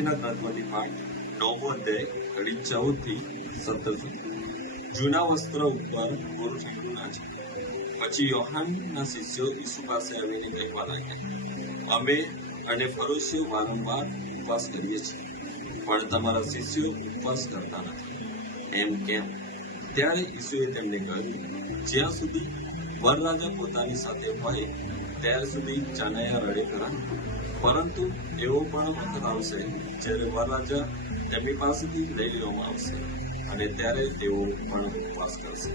મલાખીના ગ્રંથમાંથી પાઠ 9મો અધ્યાય ઘડી 14 થી 17 સુધી। જૂના વસ્ત્ર ઉપર ગોરું ઠીંગણું નાચે। પછી યોહાનના શિષ્યો ઈસુ પાસે આવીને કહેવા લાગ્યા, અમે અને ફરોશીઓ વારંવાર ઉપવાસ કરીએ છીએ, પણ તમારા શિષ્યો ઉપવાસ કરતા નથી, એમ કેમ? ત્યારે ઈસુએ તેમને કહ્યું, જ્યાં સુધી વરરાજા પોતાની સાથે હોય ત્યાર સુધી ચાનૈયા રડે ખરા, પરંતુ એવો પણ વખત આવશે જ્યારે વરરાજા તેમની પાસેથી લઈ લેવામાં આવશે, અને ત્યારે તેઓ પણ ઉપવાસ કરશે।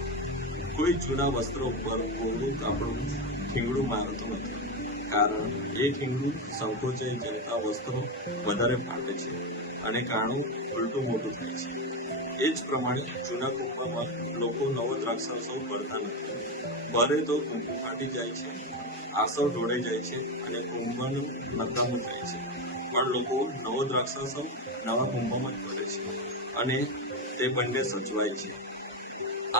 કોઈ જૂના વસ્ત્રો ઉપર કોરું કાપડું ઠીંગણું મારતું નથી, કારણ એ ઠીંગણું સંકોચાઈ જતા વસ્ત્રો વધારે ફાટે છે અને કાણું ઉલટું મોટું થાય છે। એ જ પ્રમાણે જૂના કુંભામાં લોકો નવો દ્રાક્ષરસ ભરતા નથી, ભરે તો કુંભું ફાટી જાય છે, આસવ ઢોળાઈ જાય છે અને કુંભનું નકામું થાય છે, પણ લોકો નવો દ્રાક્ષરસ નવા કુંભમાં જ ભરે છે, અને તે બંને સચવાય છે।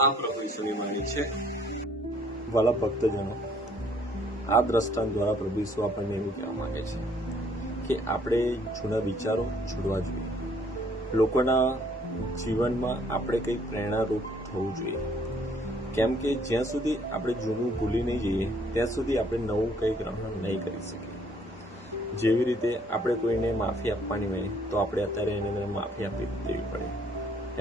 આ પ્રભુ ઈસુની વાણી છે। વાલા ભક્તજનો, આ દ્રષ્ટાંત દ્વારા પ્રભુ ઈસુ આપણને એવું કહેવા માંગે છે કે આપણે જૂના વિચારો છોડવા જોઈએ, લોકોના જીવનમાં આપણે કંઈક પ્રેરણારૂપ થવું જોઈએ, કેમ કે જ્યાં સુધી આપણે જૂનું ભૂલી નહીં જઈએ ત્યાં સુધી આપણે નવું કંઈક ગ્રહણ નહીં કરી શકીએ। જેવી રીતે આપણે કોઈને માફી આપવાની હોય તો આપણે અત્યારે એને માફી આપી દેવી પડે,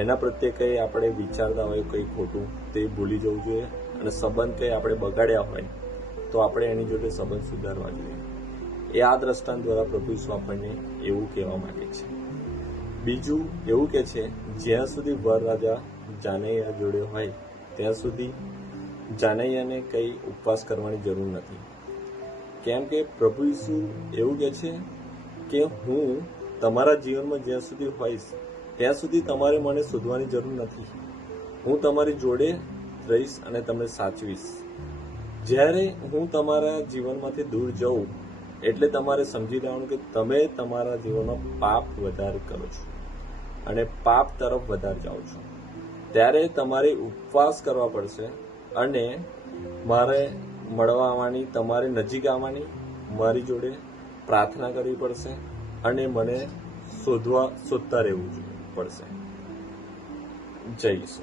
એના પ્રત્યે કંઈ આપણે વિચારતા હોય કંઈ ખોટું તે ભૂલી જવું જોઈએ, અને સંબંધ કંઈ આપણે બગાડ્યા હોય તો આપણે એની જોડે સંબંધ સુધારવા જોઈએ। એ આ દ્રષ્ટાંત દ્વારા પ્રભુ ઈસુ આપણને એવું કહેવા માંગે છે। બીજું એવું કે છે, જ્યાં સુધી વરરાજા જાનૈયા જોડે હોય ત્યાં સુધી જાનૈયાને કંઈ ઉપવાસ કરવાની જરૂર નથી, કેમ કે પ્રભુ ઈસુ એવું કહે છે કે હું તમારા જીવનમાં જ્યાં સુધી હોઈશ ત્યાં સુધી તમારે મને શોધવાની જરૂર નથી, હું તમારી જોડે રહીશ અને તમને સાચવીશ। જ્યારે હું તમારા જીવનમાંથી દૂર જાઉં એટલે તમારે સમજી લેવાનું કે તમે તમારા જીવનમાં પાપ વધારે કરો છો અને પાપ તરફ વધારે જાઓ છો, ત્યારે તમારે ઉપવાસ કરવા પડશે અને મારે મળવા આવવાની, તમારે નજીક આવવાની, મારી જોડે પ્રાર્થના કરવી પડશે અને મને શોધતા રહેવું પડશે। જય ઈસુ।